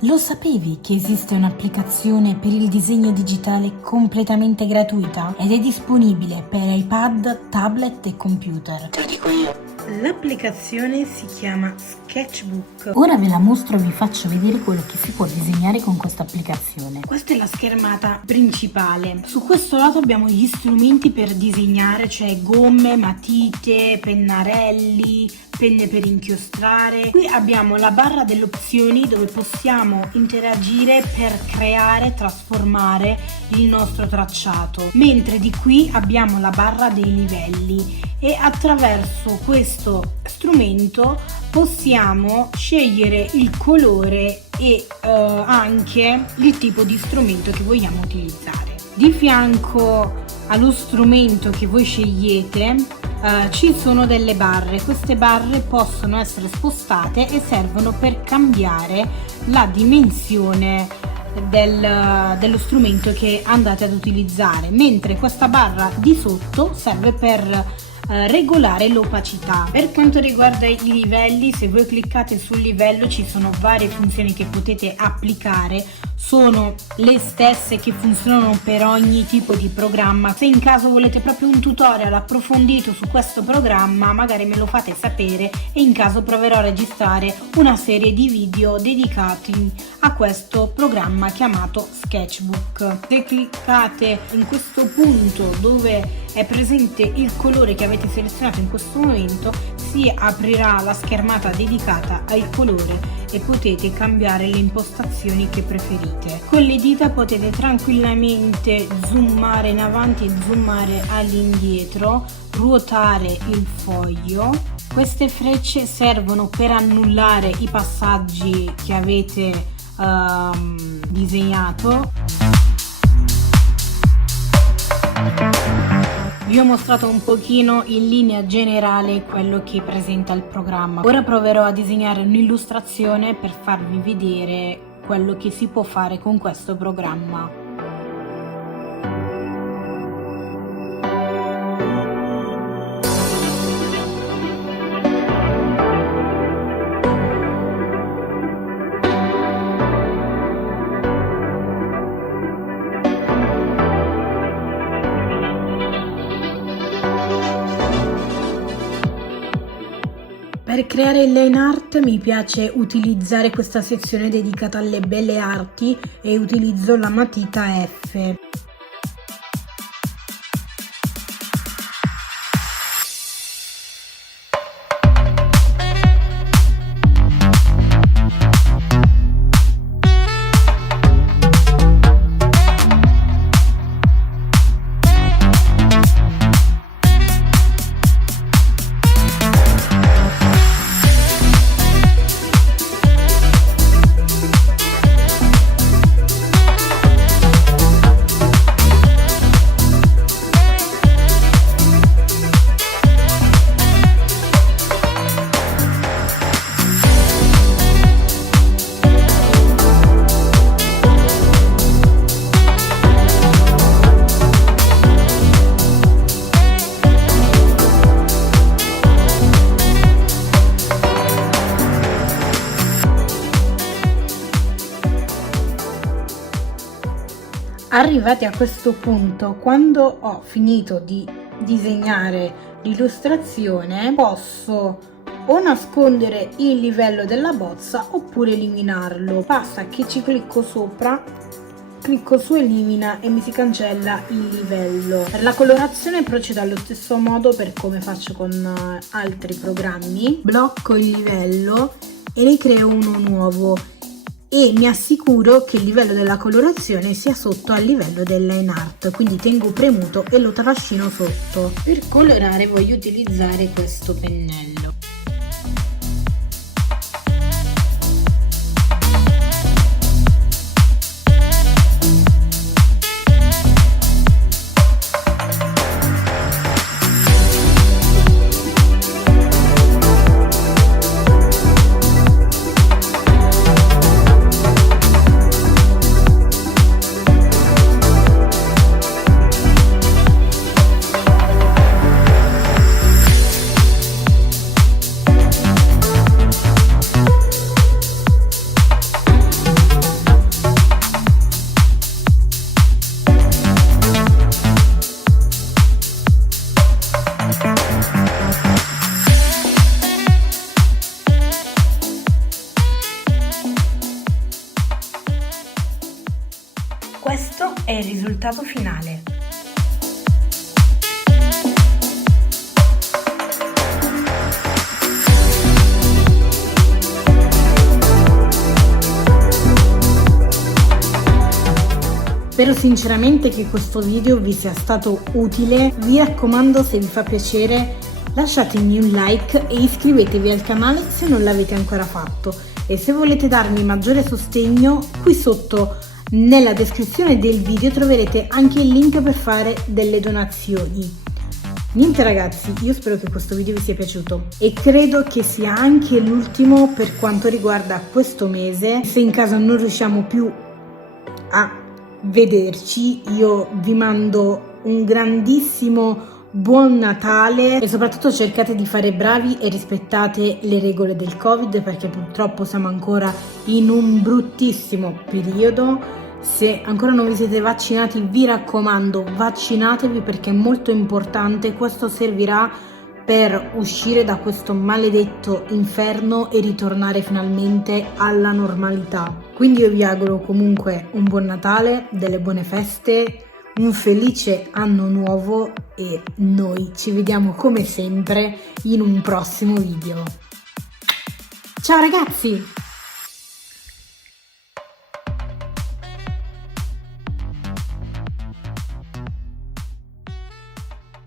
Lo sapevi che esiste un'applicazione per il disegno digitale completamente gratuita ed è disponibile per iPad, tablet e computer? Te lo dico io. L'applicazione si chiama Sketchbook. Ora ve la mostro e vi faccio vedere quello che si può disegnare con questa applicazione. Questa è la schermata principale. Su questo lato abbiamo gli strumenti per disegnare, cioè gomme, matite, pennarelli, penne per inchiostrare. Qui abbiamo la barra delle opzioni dove possiamo interagire per creare, trasformare il nostro tracciato, mentre di qui abbiamo la barra dei livelli e attraverso questo strumento possiamo scegliere il colore e anche il tipo di strumento che vogliamo utilizzare. Di fianco allo strumento che voi scegliete ci sono delle barre. Queste barre possono essere spostate e servono per cambiare la dimensione dello strumento che andate ad utilizzare, mentre questa barra di sotto serve per regolare l'opacità. Per quanto riguarda i livelli, se voi cliccate sul livello ci sono varie funzioni che potete applicare, sono le stesse che funzionano per ogni tipo di programma. Se in caso volete proprio un tutorial approfondito su questo programma, magari me lo fate sapere e in caso proverò a registrare una serie di video dedicati a questo programma chiamato Sketchbook. Se cliccate in questo punto dove è presente il colore che avete selezionato in questo momento, si aprirà la schermata dedicata al colore e potete cambiare le impostazioni che preferite. Con le dita potete tranquillamente zoomare in avanti e zoomare all'indietro, ruotare il foglio. Queste frecce servono per annullare i passaggi che avete disegnato. Vi ho mostrato un pochino in linea generale quello che presenta il programma. Ora proverò a disegnare un'illustrazione per farvi vedere quello che si può fare con questo programma. Per creare il line art mi piace utilizzare questa sezione dedicata alle belle arti e utilizzo la matita F. Arrivati a questo punto, quando ho finito di disegnare l'illustrazione, posso o nascondere il livello della bozza oppure eliminarlo. Basta che ci clicco sopra, clicco su elimina e mi si cancella il livello. Per la colorazione procedo allo stesso modo per come faccio con altri programmi. Blocco il livello e ne creo uno nuovo e mi assicuro che il livello della colorazione sia sotto al livello del line art, quindi tengo premuto e lo trascino sotto. Per colorare voglio utilizzare questo pennello. risultato finale. Spero sinceramente che questo video vi sia stato utile. Vi raccomando, se vi fa piacere, lasciatemi un like e iscrivetevi al canale se non l'avete ancora fatto. E se volete darmi maggiore sostegno, qui sotto nella descrizione del video troverete anche il link per fare delle donazioni. Niente ragazzi, io spero che questo video vi sia piaciuto e credo che sia anche l'ultimo per quanto riguarda questo mese. Se in caso non riusciamo più a vederci, io vi mando un grandissimo buon Natale e soprattutto cercate di fare bravi e rispettate le regole del Covid, perché purtroppo siamo ancora in un bruttissimo periodo. Se ancora non vi siete vaccinati, vi raccomando, vaccinatevi perché è molto importante. Questo servirà per uscire da questo maledetto inferno e ritornare finalmente alla normalità. Quindi io vi auguro comunque un buon Natale, delle buone feste, un felice anno nuovo e noi ci vediamo come sempre in un prossimo video. Ciao ragazzi!